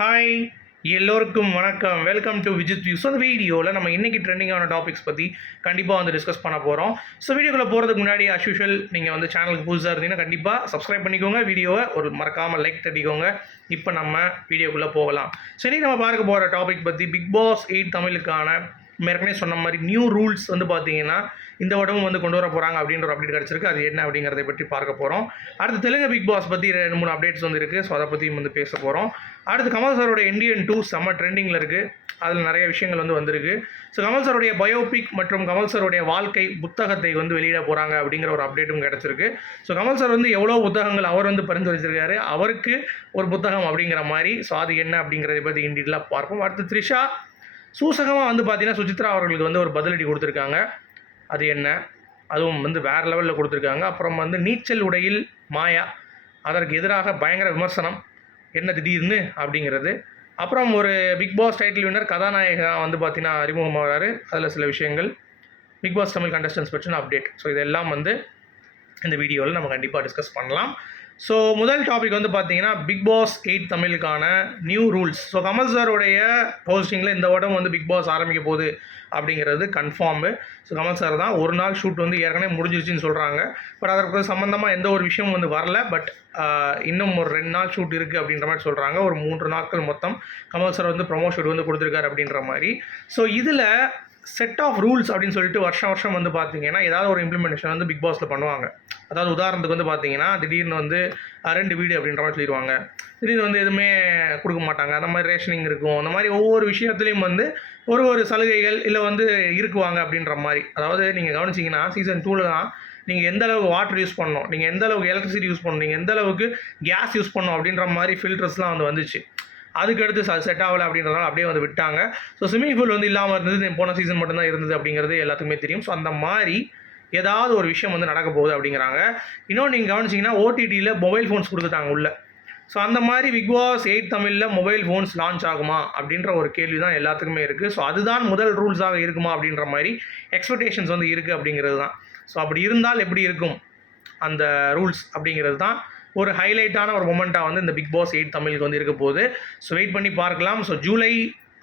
Hi எல்லோருக்கும் வணக்கம். Welcome to Vijith view so அந்த வீடியோவில் நம்ம இன்றைக்கி ட்ரெண்டிங்கான டாபிக்ஸ் பற்றி கண்டிப்பாக வந்து டிஸ்கஸ் பண்ண போகிறோம் ஸோ வீடியோக்குள்ளே போகிறதுக்கு முன்னாடி அஸ்யூஷுவல் நீங்கள் வந்து சேனலுக்கு புதுசாக இருந்தீங்கன்னா கண்டிப்பாக சப்ஸ்கிரைப் பண்ணிக்கோங்க. வீடியோவை ஒரு மறக்காமல் லைக் தட்டிக்கோங்க. இப்போ நம்ம வீடியோக்குள்ளே போகலாம். சரி நம்ம பார்க்க போகிற டாபிக் பற்றி பிக் பாஸ் எயிட் தமிழுக்கான ஏற்கனவே சொன்ன மாதிரி நியூ ரூல்ஸ் வந்து பார்த்தீங்கன்னா இந்த வடமும் வந்து கொண்டு வர போகிறாங்க அப்படின்ற ஒரு அப்டேட் கிடச்சிருக்கு. அது என்ன அப்படிங்கிறத பற்றி பார்க்க போகிறோம் அடுத்து தெலுங்கு பிக் பாஸ் பற்றி ரெண்டு மூணு அப்டேட்ஸ் வந்து இருக்குது ஸோ அதை பற்றியும் வந்து பேச போகிறோம் அடுத்து கமல் சாரோட இந்தியன் டூ செம்ம ட்ரெண்டிங்கில் இருக்குது அதில் நிறைய விஷயங்கள் வந்து வந்திருக்கு. ஸோ கமல் சாருடைய பயோபிக் மற்றும் கமல் சாருடைய வாழ்க்கை புத்தகத்தை வந்து வெளியிட போகிறாங்க அப்படிங்கிற ஒரு அப்டேட்டும் கிடச்சிருக்கு. ஸோ கமல் சார் வந்து எவ்வளோ புத்தகங்கள் அவர் வந்து பரிந்துரைச்சிருக்காரு அவருக்கு ஒரு புத்தகம் அப்படிங்கிற மாதிரி. ஸோ அது என்ன அப்படிங்கிறத பற்றி இன்டீட்டெயிலாக பார்ப்போம். அடுத்து த்ரிஷா சூசகமாக வந்து பார்த்தீங்கன்னா சுசித்ரா அவர்களுக்கு வந்து ஒரு பதிலடி கொடுத்துருக்காங்க. அது என்ன? அதுவும் வந்து வேறு லெவலில் கொடுத்துருக்காங்க. அப்புறம் வந்து நீச்சல் உடையில் மாயா. அதற்கு எதிராக பயங்கர விமர்சனம். என்ன திடீர்னு? அப்படிங்கிறது. அப்புறம் ஒரு பிக் பாஸ் டைட்டில் வின்னர் கதாநாயகா வந்து பார்த்தீங்கன்னா அறிமுகமாகிறாரு அதில் சில விஷயங்கள். பிக் பாஸ் தமிழ் கண்டஸ்டன்ஸ் பற்றின அப்டேட் ஸோ இதெல்லாம் வந்து இந்த வீடியோவில் நம்ம கண்டிப்பாக டிஸ்கஸ் பண்ணலாம். ஸோ முதல் டாபிக் வந்து பார்த்தீங்கன்னா பிக் பாஸ் எயிட் தமிழுக்கான நியூ ரூல்ஸ் ஸோ கமல் சாருடைய போஸ்டிங்கில் இந்த வருடம் வந்து பிக் பாஸ் ஆரம்பிக்க போகுது அப்படிங்கிறது கன்ஃபார்மு ஸோ கமல் சார் தான் ஒரு நாள் ஷூட் வந்து ஏற்கனவே முடிஞ்சிருச்சுன்னு சொல்கிறாங்க பட் அதற்கு சம்மந்தமாக எந்த ஒரு விஷயமும் வந்து வரல. பட் இன்னும் ஒரு ரெண்டு நாள் ஷூட் இருக்குது அப்படின்ற மாதிரி சொல்கிறாங்க ஒரு மூன்று நாட்கள் மொத்தம் கமல் சார் வந்து ப்ரொமோ ஷூட் வந்து கொடுத்துருக்காரு அப்படின்ற மாதிரி. ஸோ இதில் செட் ஆஃப் ரூல்ஸ் அப்படின்னு சொல்லிட்டு வருஷம் வருஷம் வந்து பார்த்தீங்கன்னா ஏதாவது ஒரு இம்ப்ளிமெண்டேஷன் வந்து பிக் பாஸில் பண்ணுவாங்க. அதாவது உதாரணத்துக்கு வந்து பார்த்தீங்கன்னா திடீர்னு வந்து ரெண்டு வீடு அப்படின்ற மாதிரி சொல்லிடுவாங்க. திடீர்னு வந்து எதுவுமே கொடுக்க மாட்டாங்க. அந்த மாதிரி ரேஷனிங் இருக்கும். அந்த மாதிரி ஒவ்வொரு விஷயத்துலையும் வந்து ஒரு ஒரு சலுகைகள் இல்லை வந்து இருக்குவாங்க அப்படின்ற மாதிரி. அதாவது நீங்கள் கவனிச்சிங்கன்னா சீசன் டூவில் தான் நீங்கள் எந்த அளவுக்கு வாட்டர் யூஸ் பண்ணணும் நீங்கள் எந்த அளவுக்கு எலக்ட்ரிசிட்டி யூஸ் பண்ணணும் நீங்கள் எந்த அளவுக்கு கேஸ் யூஸ் பண்ணணும் அப்படின்ற மாதிரி ஃபில்டர்ஸ்லாம் வந்து வந்துச்சு. அதுக்கடுத்து செட் ஆகலை அப்படின்றதால அப்படியே வந்து விட்டாங்க. ஸோ ஸ்விம்மிங் பூல் வந்து இல்லாமல் இருந்தது போன சீசன் மட்டும்தான் இருந்தது அப்படிங்கிறது எல்லாத்துக்குமே தெரியும். ஸோ அந்த மாதிரி ஏதாவது ஒரு விஷயம் வந்து நடக்க போகுது அப்படிங்கிறாங்க. இன்னொன்று நீங்கள் கவனிச்சிங்கன்னா ஓடிடியில் மொபைல் ஃபோன்ஸ் கொடுத்துட்டாங்க உள்ள. ஸோ அந்த மாதிரி பிக் பாஸ் எயிட் தமிழில் மொபைல் ஃபோன்ஸ் லான்ச் ஆகுமா? அப்படின்ற ஒரு கேள்வி தான் எல்லாத்துக்குமே இருக்குது ஸோ அதுதான் முதல் ரூல்ஸாக இருக்குமா? அப்படின்ற மாதிரி எக்ஸ்பெக்டேஷன்ஸ் வந்து இருக்குது அப்படிங்கிறது தான் ஸோ அப்படி இருந்தால் எப்படி இருக்கும் அந்த ரூல்ஸ் அப்படிங்கிறது தான் ஒரு ஹைலைட்டான ஒரு மொமெண்ட்டாக வந்து இந்த பிக் பாஸ் எயிட் தமிழுக்கு வந்து இருக்க போகுது. ஸோ வெயிட் பண்ணி பார்க்கலாம். ஸோ ஜூலை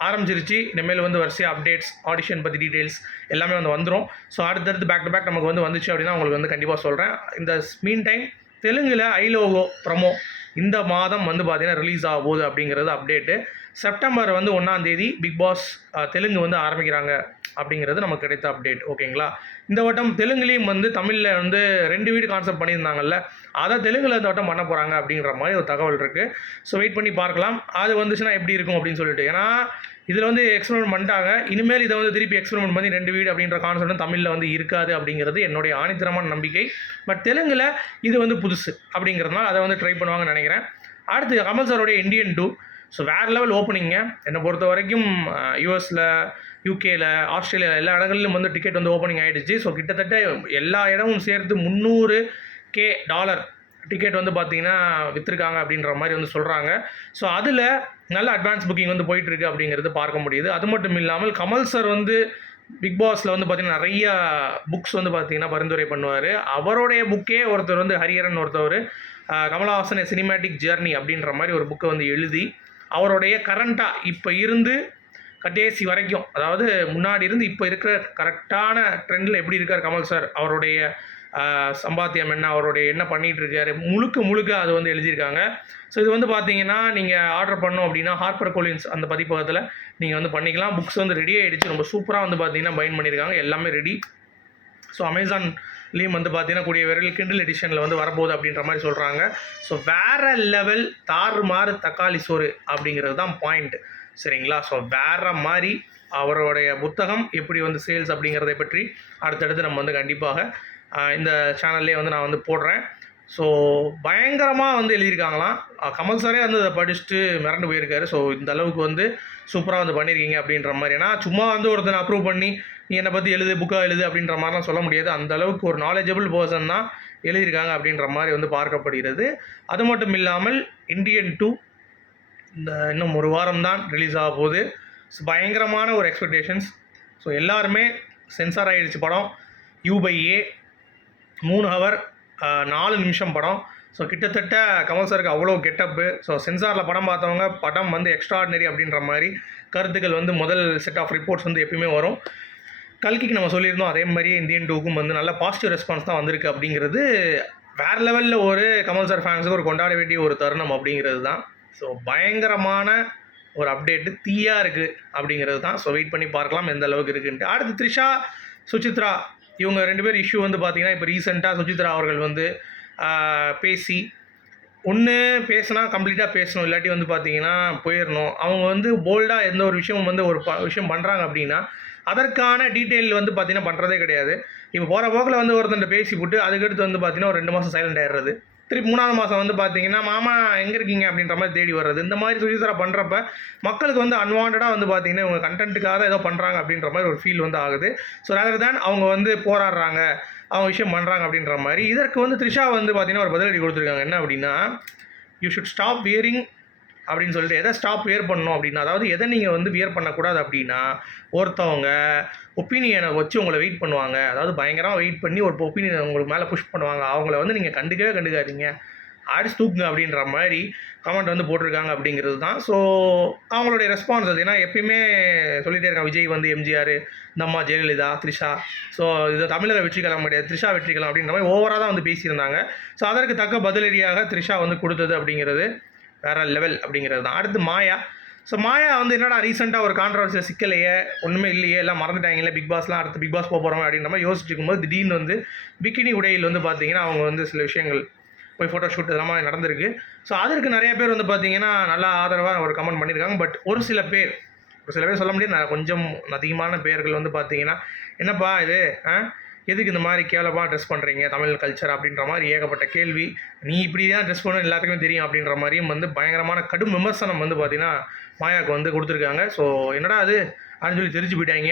ஆரம்பிச்சிருச்சு. இனிமேல் வந்து வரிசையாக அப்டேட்ஸ் ஆடிஷன் பற்றி டீட்டெயில்ஸ் எல்லாமே வந்து வந்துடும் ஸோ அடுத்தடுத்து பேக் டு பேக் நமக்கு வந்து வந்துச்சு அப்படின்னா உங்களுக்கு வந்து கண்டிப்பாக சொல்கிறேன் இந்த மீன் டைம் தெலுங்கில் ஐலோகோ ப்ரமோ இந்த மாதம் வந்து பார்த்தீங்கன்னா ரிலீஸ் ஆக போகுது அப்படிங்கிறது அப்டேட்டு செப்டம்பர் வந்து ஒன்றாந்தேதி பிக் பாஸ் தெலுங்கு வந்து ஆரம்பிக்கிறாங்க. அப்படிங்கிறது நமக்கு கிடைத்த அப்டேட் ஓகேங்களா இந்த வட்டம் தெலுங்குலேயும் வந்து தமிழில் வந்து ரெண்டு வீடு கான்செப்ட் பண்ணியிருந்தாங்கல்ல அதை தெலுங்கில் இந்த வட்டம் பண்ண போகிறாங்க அப்படிங்கிற மாதிரி ஒரு தகவல் இருக்குது ஸோ வெயிட் பண்ணி பார்க்கலாம். அது வந்துச்சுன்னா எப்படி இருக்கும் அப்படின்னு சொல்லிட்டு. ஏன்னா இதில் வந்து எக்ஸ்பெரிமெண்ட் பண்ணிட்டாங்க. இனிமேல் இதை வந்து திருப்பி எக்ஸ்பெரிமெண்ட் பண்ணி ரெண்டு வீடு அப்படின்ற கான்செப்ட் தமிழில் வந்து இருக்காது அப்படிங்கிறது என்னுடைய ஆணித்தரமான நம்பிக்கை. பட் தெலுங்கில் இது வந்து புதுசு அப்படிங்கிறதுனால அதை வந்து ட்ரை பண்ணுவாங்கன்னு நினைக்கிறேன். அடுத்து கமல் சாரோடைய இந்தியன் டூ ஸோ வேறு லெவல் ஓப்பனிங்க என்னை பொறுத்த வரைக்கும் யூஎஸில் யூகேல ஆஸ்திரேலியாவில் எல்லா இடங்களிலும் வந்து டிக்கெட் வந்து ஓப்பனிங் ஆகிடுச்சு ஸோ கிட்டத்தட்ட எல்லா இடமும் சேர்த்து முந்நூறு கே டாலர் டிக்கெட் வந்து பார்த்தீங்கன்னா விற்றுருக்காங்க அப்படின்ற மாதிரி வந்து சொல்கிறாங்க ஸோ அதில் நல்ல அட்வான்ஸ் புக்கிங் வந்து போயிட்டுருக்கு அப்படிங்கிறது பார்க்க முடியுது. அது மட்டும் இல்லாமல் கமல் சார் வந்து பிக் பாஸில் வந்து பார்த்தீங்கன்னா நிறைய புக்ஸ் வந்து பார்த்தீங்கன்னா பரிந்துரை பண்ணுவார். அவருடைய புக்கே ஒருத்தர் வந்து ஹரியரன் ஒருத்தவர் கமலஹாசனை கமலஹாசன் சினிமேட்டிக் ஜேர்னி அப்படின்ற மாதிரி ஒரு புக்கை வந்து எழுதி அவருடைய கரண்ட்டாக இப்போ இருந்து கடைசி வரைக்கும் அதாவது முன்னாடி இருந்து இப்போ இருக்கிற கரெக்டான ட்ரெண்டில் எப்படி இருக்கார் கமல் சார் அவருடைய சம்பாத்தியம் என்ன? அவருடைய என்ன பண்ணிட்டு இருக்காரு? முழுக்க முழுக்க அது வந்து எழுதியிருக்காங்க. ஸோ இது வந்து பார்த்தீங்கன்னா நீங்கள் ஆர்டர் பண்ணோம் அப்படின்னா ஹார்பர் கோலின்ஸ் அந்த பதிப்பகத்தில் நீங்கள் வந்து பண்ணிக்கலாம். புக்ஸ் வந்து ரெடி ஆகிடுச்சு ரொம்ப சூப்பராக வந்து பார்த்தீங்கன்னா பைன் பண்ணியிருக்காங்க. எல்லாமே ரெடி ஸோ அமேசான்லேயும் வந்து பார்த்தீங்கன்னா கூடிய விரைவில் கிண்டில் எடிஷனில் வந்து வரப்போகுது அப்படின்ற மாதிரி சொல்கிறாங்க ஸோ வேறு லெவல் தாறுமாறு தக்காளி சோறு அப்படிங்கிறது தான் பாயிண்ட் சரிங்களா? ஸோ வேறு மாதிரி அவருடைய புத்தகம் எப்படி வந்து சேல்ஸ் அப்படிங்கிறதை பற்றி அடுத்தடுத்து நம்ம வந்து கண்டிப்பாக இந்த சேனல்லே வந்து நான் வந்து போடுறேன். ஸோ பயங்கரமாக வந்து எழுதியிருக்காங்களாம். கமல் சாரே வந்து அதை படிச்சுட்டு மிரண்டு போயிருக்காரு. ஸோ இந்த அளவுக்கு வந்து சூப்பராக வந்து பண்ணியிருக்கீங்க அப்படின்ற மாதிரி. ஏன்னா சும்மா வந்து ஒருத்தனை அப்ரூவ் பண்ணி நீ என்னை பற்றி எழுது புக்காக எழுது அப்படின்ற மாதிரிலாம் சொல்ல முடியாது. அந்த அளவுக்கு ஒரு நாலேஜபிள் பர்சன் தான் எழுதியிருக்காங்க அப்படின்ற மாதிரி வந்து பார்க்கப்படுகிறது. அது மட்டும் இல்லாமல் இந்தியன் டூ இந்த இன்னும் ஒரு வாரம் தான் ரிலீஸ் ஆக போகுது. ஸோ பயங்கரமான ஒரு எக்ஸ்பெக்டேஷன்ஸ் ஸோ எல்லாருமே சென்சார் ஆகிடுச்சு படம். யூ பை ஏ மூணு ஹவர் நாலு நிமிஷம் படம். ஸோ கிட்டத்தட்ட கமல் சாருக்கு அவ்வளோ கெட்டப்பு ஸோ சென்சாரில் படம் பார்த்தவங்க படம் வந்து எக்ஸ்ட்ராடினரி அப்படின்ற மாதிரி கருத்துக்கள் வந்து முதல் செட் ஆஃப் ரிப்போர்ட்ஸ் வந்து எப்பயுமே வரும். கல்கிக்கு நம்ம சொல்லியிருந்தோம் அதே மாதிரி இந்தியன் டூக்கும் வந்து நல்ல பாசிட்டிவ் ரெஸ்பான்ஸ் தான் வந்திருக்கு அப்படிங்கிறது வேறு லெவலில் ஒரு கமல் சார் ஃபேன்ஸுக்கு ஒரு கொண்டாட வேண்டிய ஒரு தருணம் அப்படிங்கிறது தான். ஸோ பயங்கரமான ஒரு அப்டேட்டு தீயாக இருக்குது அப்படிங்கிறது தான். ஸோ வெயிட் பண்ணி பார்க்கலாம் எந்த அளவுக்கு இருக்குன்ட்டு. அடுத்து த்ரிஷா சுசித்ரா இவங்க ரெண்டு பேர் இஷ்யூ வந்து பார்த்திங்கன்னா இப்போ ரீசெண்டாக சுசித்ரா அவர்கள் வந்து பேசி ஒன்று பேசினா கம்ப்ளீட்டாக பேசணும். இல்லாட்டி வந்து பார்த்தீங்கன்னா போயிடணும் அவங்க வந்து போல்டாக எந்த ஒரு விஷயம் வந்து ஒரு ப விஷயம் பண்ணுறாங்க அப்படின்னா அதற்கான டீட்டெயில் வந்து பார்த்திங்கன்னா பண்ணுறதே கிடையாது. இப்போ போகிற போக்கில் வந்து ஒருத்தன் பேசி போட்டு அதுக்கடுத்து வந்து பார்த்தீங்கன்னா ஒரு ரெண்டு மாதம் சைலண்ட் ஆயிடுறது. திருப்பி மூணாவது மாதம் வந்து பார்த்தீங்கன்னா மாமா எங்கே இருக்கீங்க? அப்படின்ற மாதிரி தேடி வர்றது. இந்த மாதிரி சுயசரா பண்ணுறப்ப மக்களுக்கு வந்து அன்வான்டாக வந்து பார்த்தீங்கன்னா இவங்க கண்டென்ட்டுக்காக ஏதோ பண்ணுறாங்க அப்படின்ற மாதிரி ஒரு ஃபீல் வந்து ஆகுது. ஸோ ரேதர் தான் அவங்க வந்து போராடுறாங்க அவங்க விஷயம் பண்ணுறாங்க அப்படின்ற மாதிரி இதற்கு வந்து த்ரிஷா வந்து பார்த்தீங்கன்னா ஒரு பதிலடி கொடுத்துருக்காங்க. என்ன அப்படின்னா யூ ஷுட் ஸ்டாப் வியரிங் அப்படின்னு சொல்லிட்டு எதை ஸ்டாப் வியர் பண்ணணும் அப்படின்னா அதாவது எதை நீங்கள் வந்து வியர் பண்ணக்கூடாது அப்படின்னா ஒருத்தவங்க ஒப்பீனியனை வச்சு உங்களை வெயிட் பண்ணுவாங்க. அதாவது பயங்கரமாக வெயிட் பண்ணி ஒரு ஒப்பீனியன் உங்களுக்கு மேலே புஷ் பண்ணுவாங்க. அவங்கள வந்து நீங்கள் கண்டுக்கவே கண்டுக்காதீங்க. அடிச்சு தூக்குங்க அப்படின்ற மாதிரி கமெண்ட் வந்து போட்டிருக்காங்க அப்படிங்கிறது தான். ஸோ அவங்களுடைய ரெஸ்பான்ஸ் அது. ஏன்னா எப்பயுமே சொல்லிகிட்டே இருக்கான் விஜய் வந்து எம்ஜிஆர் இந்த அம்மா ஜெயலலிதா த்ரிஷா. ஸோ இது தமிழக வெற்றிக்கலாம் கிடையாது த்ரிஷா வெற்றிக்கலாம் அப்படின்ற மாதிரி ஓவராக தான் வந்து பேசியிருந்தாங்க. ஸோ அதற்கு தக்க பதிலடியாக த்ரிஷா வந்து கொடுத்தது அப்படிங்கிறது வேற லெவல் அப்படிங்கிறது தான். அடுத்து மாயா. ஸோ மாயா வந்து என்னடா ரீசெண்டாக ஒரு கான்ட்ரவர்சியில் சிக்கலையே? ஒன்றுமே இல்லையே எல்லாம் மறந்துட்டாங்களே பிக் பாஸ்லாம் அடுத்து பிக் பாஸ் போக போகிறோம் அப்படின்ற மாதிரி யோசிச்சுட்டு இருக்கும்போது திடீர்னு வந்து பிக்கினி உடையில் வந்து பார்த்தீங்கன்னா அவங்க வந்து சில விஷயங்கள் போய் ஃபோட்டோ ஷூட் இதெல்லாம் நடந்திருக்கு. ஸோ அதற்கு நிறைய பேர் வந்து பார்த்தீங்கன்னா நல்லா ஆதரவாக ஒரு கமெண்ட் பண்ணியிருக்காங்க. பட் ஒரு சில பேர் ஒரு சில பேர் சொல்ல முடியாது கொஞ்சம் அதிகமான பேர்கள் வந்து பார்த்தீங்கன்னா என்னப்பா இது ஆ? எதுக்கு இந்த மாதிரி கேவலமாக ட்ரெஸ் பண்ணுறீங்க தமிழ் கல்ச்சர் அப்படின்ற மாதிரி ஏகப்பட்ட கேள்வி. நீ இப்படி தான் ட்ரெஸ் பண்ணணும் எல்லாத்துக்குமே தெரியும் அப்படின்ற மாதிரியும் வந்து பயங்கரமான கடும் விமர்சனம் வந்து பார்த்தீங்கன்னா மாயாவுக்கு வந்து கொடுத்துருக்காங்க. ஸோ என்னடா அது? அப்படின்னு சொல்லி தெரிஞ்சு போயிட்டாங்க.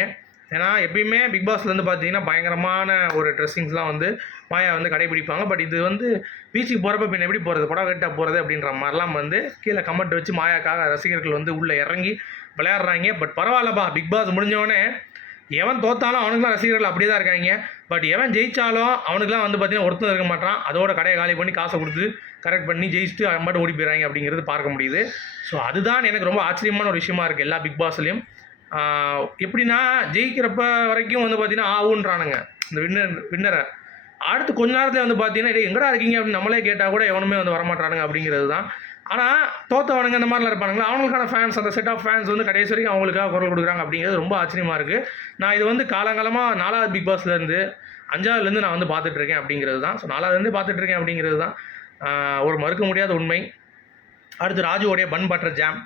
ஏன்னா எப்பயுமே பிக் பாஸ்லேருந்து வந்து பார்த்தீங்கன்னா பயங்கரமான ஒரு ட்ரெஸ்ஸிங்ஸ்லாம் வந்து மாயா வந்து கடைபிடிப்பாங்க. பட் இது வந்து பீச்சுக்கு போகிறப்ப பின்ன எப்படி போகிறது படம் கட்டாக போகிறது அப்படின்ற மாதிரிலாம் வந்து கீழே கமெண்ட் வச்சு மாயாக்காக ரசிகர்கள் வந்து உள்ளே இறங்கி விளையாடுறாங்க. பட் பரவாயில்லப்பா பிக் பாஸ் முடிஞ்சவொடனே எவன் தோத்தாலும் அவனுக்குலாம் ரசிகர்கள் அப்படியே தான் இருக்காங்க. பட் எவன் ஜெயிச்சாலும் அவனுக்குலாம் வந்து பார்த்தீங்கன்னா ஒருத்தன் இருக்க மாட்டான். அதோட கடையை காலி பண்ணி காசை கொடுத்து கரெக்ட் பண்ணி ஜெயிச்சுட்டு அவன் மட்டும் ஓடி போயிடறாங்க அப்படிங்கிறது பார்க்க முடியுது. ஸோ அதுதான் எனக்கு ரொம்ப ஆச்சரியமான ஒரு விஷயமா இருக்குது எல்லா பிக் பாஸ்லேயும் எப்படின்னா ஜெயிக்கிறப்ப வரைக்கும் வந்து பார்த்தீங்கன்னா ஆவுன்றானுங்க. இந்த வின்னர் வின்னரை அடுத்து கொஞ்ச நேரத்தில் வந்து பார்த்தீங்கன்னா எங்கடா இருக்கீங்க? அப்படின்னு நம்மளே கேட்டால் கூட எவனுமே வந்து வரமாட்டானுங்க அப்படிங்கிறது தான் ஆனால் தோத்தவனுங்க இந்த மாதிரிலாம் இருப்பானுங்களா? அவங்களுக்கான ஃபேன்ஸ் அந்த செட் ஆஃப் ஃபேன்ஸ் வந்து கடைசி வரைக்கும் அவங்களுக்காக குரல் கொடுக்குறாங்க அப்படிங்கிறது ரொம்ப ஆச்சரியமாக இருக்குது நான் இது வந்து காலங்காலமாக நாலாவது பிக் பாஸ்லேருந்து அஞ்சாவதுலேருந்து நான் வந்து பார்த்துட்ருக்கேன் அப்படிங்கிறது தான். ஸோ நாலாவதுலேருந்து பார்த்துட்ருக்கேன் அப்படிங்கிறது தான் ஒரு மறுக்க முடியாத உண்மை. அடுத்து ராஜுவோடைய bun butter jam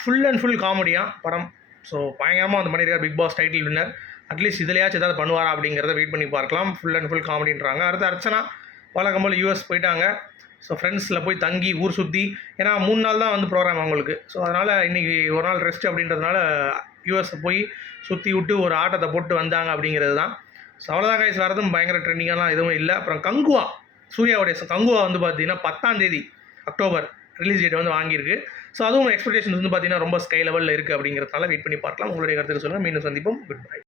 full and full காமெடியாக படம். ஸோ பயங்கரமாக வந்து பண்ணியிருக்கார் Bigg Boss title winner at least இதுலையாச்சும் ஏதாவது பண்ணுவாரா அப்படிங்கிறத வெயிட் பண்ணி பார்க்கலாம். ஃபுல் அண்ட் ஃபுல் காமெடின்றாங்க அடுத்து அர்ச்சனா வழக்கம் போல் யூஎஸ் போயிட்டாங்க. ஸோ ஃப்ரெண்ட்ஸில் போய் தங்கி ஊர் சுற்றி ஏன்னா மூணு நாள் தான் வந்து ப்ரோக்ராம் அவங்களுக்கு. ஸோ அதனால் இன்றைக்கி ஒரு நாள் ரெஸ்ட் அப்படின்றதுனால யூஎஸ் போய் சுற்றி விட்டு ஒரு ஆட்டத்தை போட்டு வந்தாங்க அப்படிங்கிறது தான். ஸோ அவ்வளோதான் கைஸ் வரதும் பயங்கர ட்ரெண்டிங்கெல்லாம் எதுவும் இல்லை. அப்புறம் கங்குவா. சூர்யாவுடைய கங்குவா வந்து பார்த்தீங்கன்னா பத்தாம் தேதி அக்டோபர் ரிலீஸ் டேட் வந்து வாங்கியிருக்கு. ஸோ அதுவும் எக்ஸ்பெக்டேஷன்ஸ் வந்து பார்த்தீங்கன்னா ரொம்ப ஸ்கை லெவலில் இருக்குது அப்படிங்கிறதுனால வெயிட் பண்ணி பார்க்கலாம். உங்களுடைய கருத்துக்கு சொல்லுங்கள் மீண்டும் சந்திப்போம். Good bye